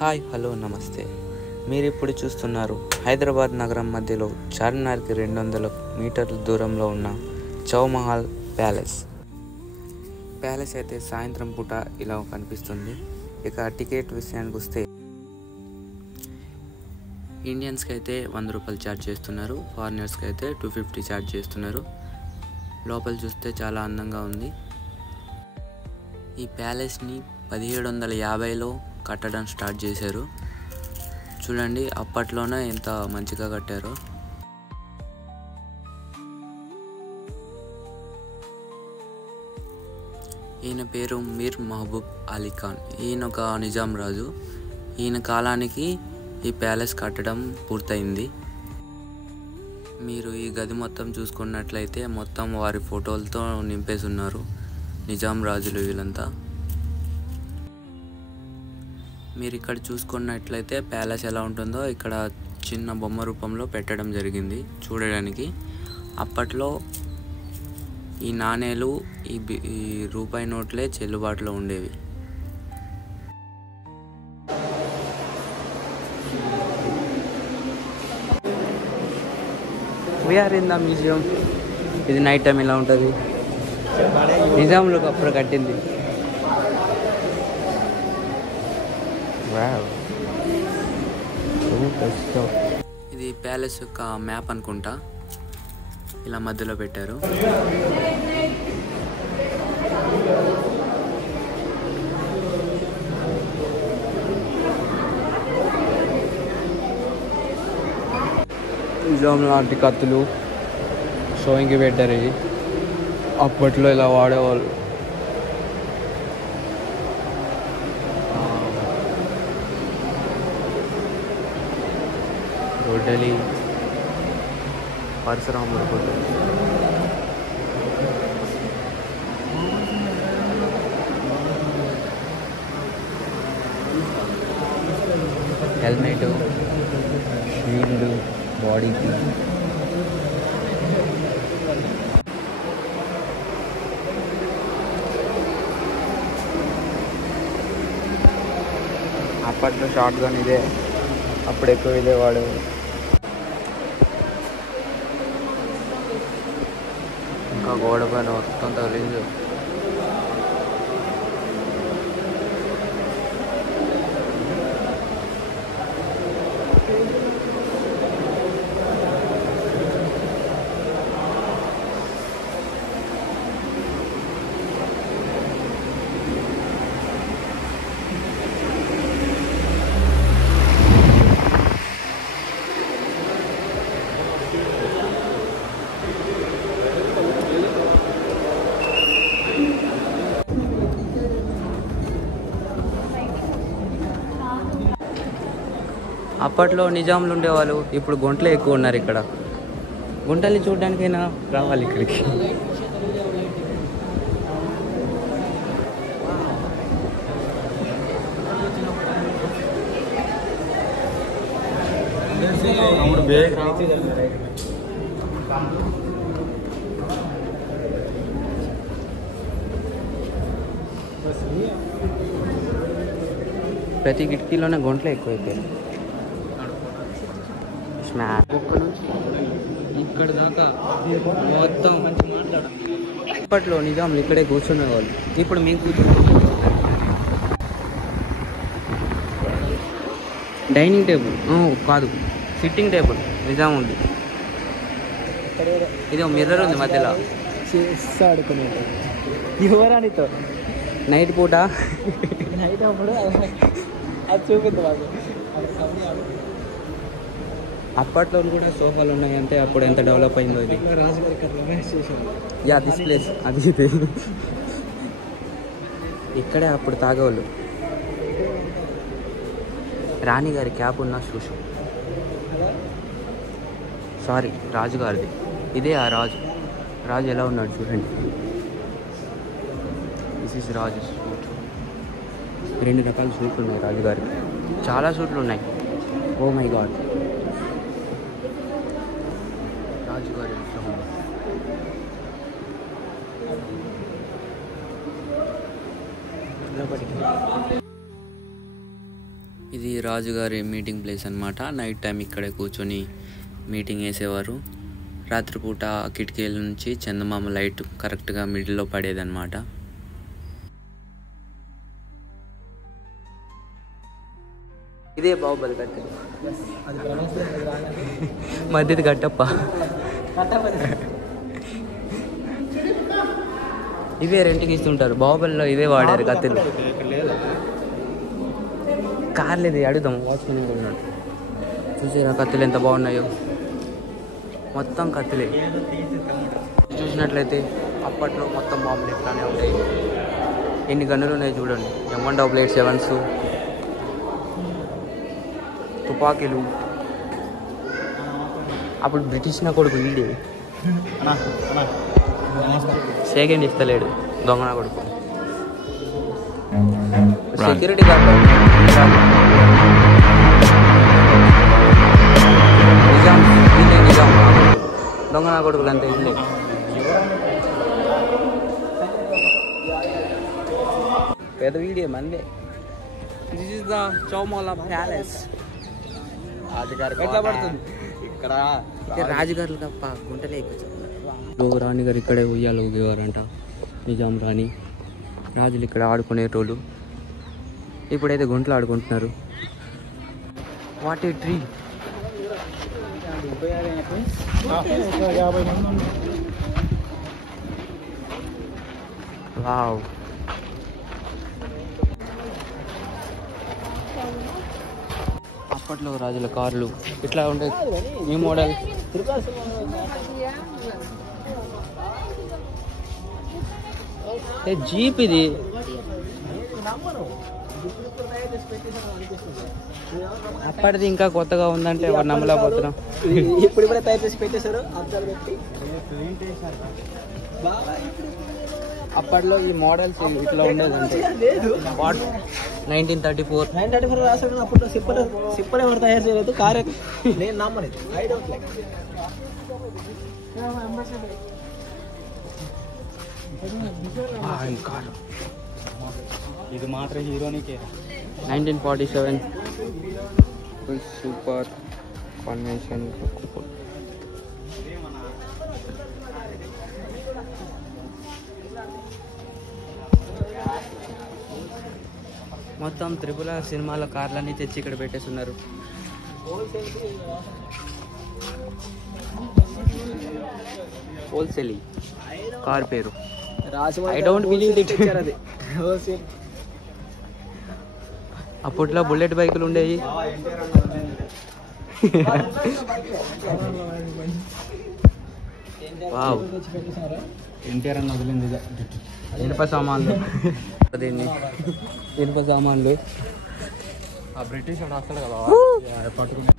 Hi hello నమస్తే. మీరు ఇప్పుడు చూస్తున్నారు హైదరాబాద్ నగరం మధ్యలో చార్మినార్కి 200 మీటర్ల దూరంలో ఉన్న చౌమహల్ ప్యాలెస్ అయితే సాయంత్రం పూట ఇలా కనిపిస్తుంది. ఇక టికెట్ విషయానికి వస్తే ఇండియన్స్కి అయితే 100 రూపాయలు ఛార్జ్ చేస్తున్నారు, ఫారినర్స్కి అయితే 250 ఛార్జ్ చేస్తున్నారు. లోపల చూస్తే చాలా అందంగా ఉంది. ఈ ప్యాలెస్ని 1750లో కట్టడం స్టార్ట్ చేశారు. చూడండి అప్పట్లోనే ఎంత మంచిగా కట్టారో. ఈయన పేరు మీర్ మహబూబ్ అలీ ఖాన్. ఈయన ఒక నిజాం రాజు. ఈయన కాలానికి ఈ ప్యాలెస్ కట్టడం పూర్తయింది. మీరు ఈ గది మొత్తం చూసుకున్నట్లయితే మొత్తం వారి ఫోటోలతో నింపేసి ఉన్నారు, నిజాం రాజులు వీళ్ళంతా. మీరు ఇక్కడ చూసుకున్నట్లయితే ప్యాలెస్ ఎలా ఉంటుందో ఇక్కడ చిన్న బొమ్మ రూపంలో పెట్టడం జరిగింది చూడడానికి. అప్పట్లో ఈ నాణేలు ఈ రూపాయి నోట్లే చెల్లుబాటులో ఉండేవి. We are in the museum. ఇది నైట్ టైం ఇలా ఉంటుంది. నిజాంలో అప్పుడు కట్టింది. ఇది ప్యాలెస్ యొక్క మ్యాప్ అనుకుంటా, ఇలా మధ్యలో పెట్టారు. నిజాం లాంటి కత్తులు షోయింగ్కి పెట్టారు. ఇది అప్పట్లో ఇలా వాడేవాళ్ళు. గొడ్డలి, పరశురాముడు గొడ్డలి. హెల్మెట్, షీల్డ్ బాడీకి. అప్పట్లో షార్ట్ గన్ ఇదే, అప్పుడు ఎక్కువ ఇదే వాడేవాడు. ఇంకా గోడ పైన మొత్తం తగిలింది. అప్పట్లో నిజాంలు ఉండేవాళ్ళు, ఇప్పుడు గుంటలే ఎక్కువ ఉన్నారు. ఇక్కడ గుంటల్ని చూడడానికైనా రావాలి ఇక్కడికి. ప్రతి కిటికీలోనే గుంటలే ఎక్కువైపోయాయి. ఇక్కడ దాకా మొత్తం అప్పట్లో నిజాంలు ఇక్కడే కూర్చునేవాళ్ళు. ఇప్పుడు మేము డైనింగ్ టేబుల్ కాదు, సిట్టింగ్ టేబుల్ నిజాం ఉంది. ఇది మిర్రర్ ఉంది మధ్యలో. ఎవరానితో నైట్ పూట నైట్ అప్పుడు అది చూపిద్దు. అప్పట్లో కూడా సోఫాలు ఉన్నాయి అంటే అప్పుడు ఎంత డెవలప్ అయిందో ఇది. యా దిస్ ప్లేస్ అది ఇది. ఇక్కడే అప్పుడు తాగేవాళ్ళు. రాణి గారి క్యాప్ ఉన్న షూషు, సారీ రాజుగారిది. ఇదే ఆ రాజు. రాజు ఎలా ఉన్నాడు చూడండి. This is Raju suit. 2 రకాల సూట్లు ఉన్నాయి రాజుగారికి. చాలా సూట్లు ఉన్నాయి. Oh my god. రాజుగారి ఇది రాజుగారి మీటింగ్ ప్లేస్ అన్నమాట. నైట్ టైం ఇక్కడే కూర్చొని మీటింగ్ వేసేవారు. రాత్రిపూట కిటికీల నుంచి చందమామ లైట్ కరెక్ట్గా మిడిల్లో పడేదన్నమాట. ఇదే బాహుబలి కట్టెలు, మధ్యది కట్టప్ప. ఇవే రెంట్కి ఇస్తుంటారు. బాహుబలిలో ఇవే వాడారు కత్తిలు. కార్లేదు అడుగుదాం, వాచ్మెన్ ఉన్నాడు. చూసారా కత్తులు ఎంత బాగున్నాయో, మొత్తం కత్తులే. చూసినట్లయితే అప్పట్లో మొత్తం బాంబులు ఇట్లానే ఉంటాయి. ఎన్ని గన్నులు ఉన్నాయి చూడండి. M188 తుపాకీలు. అప్పుడు బ్రిటిష్ నా కొడుకు వీడే, సెకండ్ ఇస్తలేడు దొంగ నా కొడుకు. సెక్యూరిటీ గార్డ్ నిజాం, వీళ్ళే నిజాం దొంగ నా కొడుకులు అంతే. వీళ్ళే పెద్ద వీడియో మందే. This is the Chowmahalla Palace. ఎట్లా పడుతుంది ఇక్కడ రాజుగారులు తప్ప గుంటలే ఎక్కువ. రాణి గారు ఇక్కడే ఉయ్యాలు ఊగేవారంట. నిజాం రాణి రాజులు ఇక్కడ ఆడుకునేటోళ్ళు. ఇప్పుడైతే గుంటలు ఆడుకుంటున్నారు. What a tree. వావ్. అప్పట్లో రాజుల కార్లు ఇట్లా ఉంటాయి. New model. జీప్ ఇది. అప్పటిది ఇంకా కొత్తగా ఉందంటే ఎవరు నమ్మలేకపోతున్నాం. ఇప్పుడు తయారు చేసి పెట్టేశారు. అప్పట్లో ఈ మోడల్స్ ఇట్లా ఉండేదంటే 1934 రాసాడు. అప్పుడు సిప్పర్ ఎవరు తయారు చేయలేదు. కారే నేను నమ్మలేదు. I don't like. ఇది మాత్రం హీరోనికే. 1947 సూపర్ కన్వెన్షన్. మొత్తం త్రిపుల సినిమాలో కార్లన్నీ తెచ్చి ఇక్కడ పెట్టేస్తున్నారు. హోల్సేల్ కార్ పేరు. I don't believe it. అప్పట్లో బుల్లెట్ బైకులు ఉండేవి. వావ్. ఎన్టీఆర్ అన్న వదిలింది ఇనుప సామాన్లు. దీన్ని ఇనుప సామాన్లు. ఆ బ్రిటిష్ వాడు వస్తాడు కదా పట్టుకుని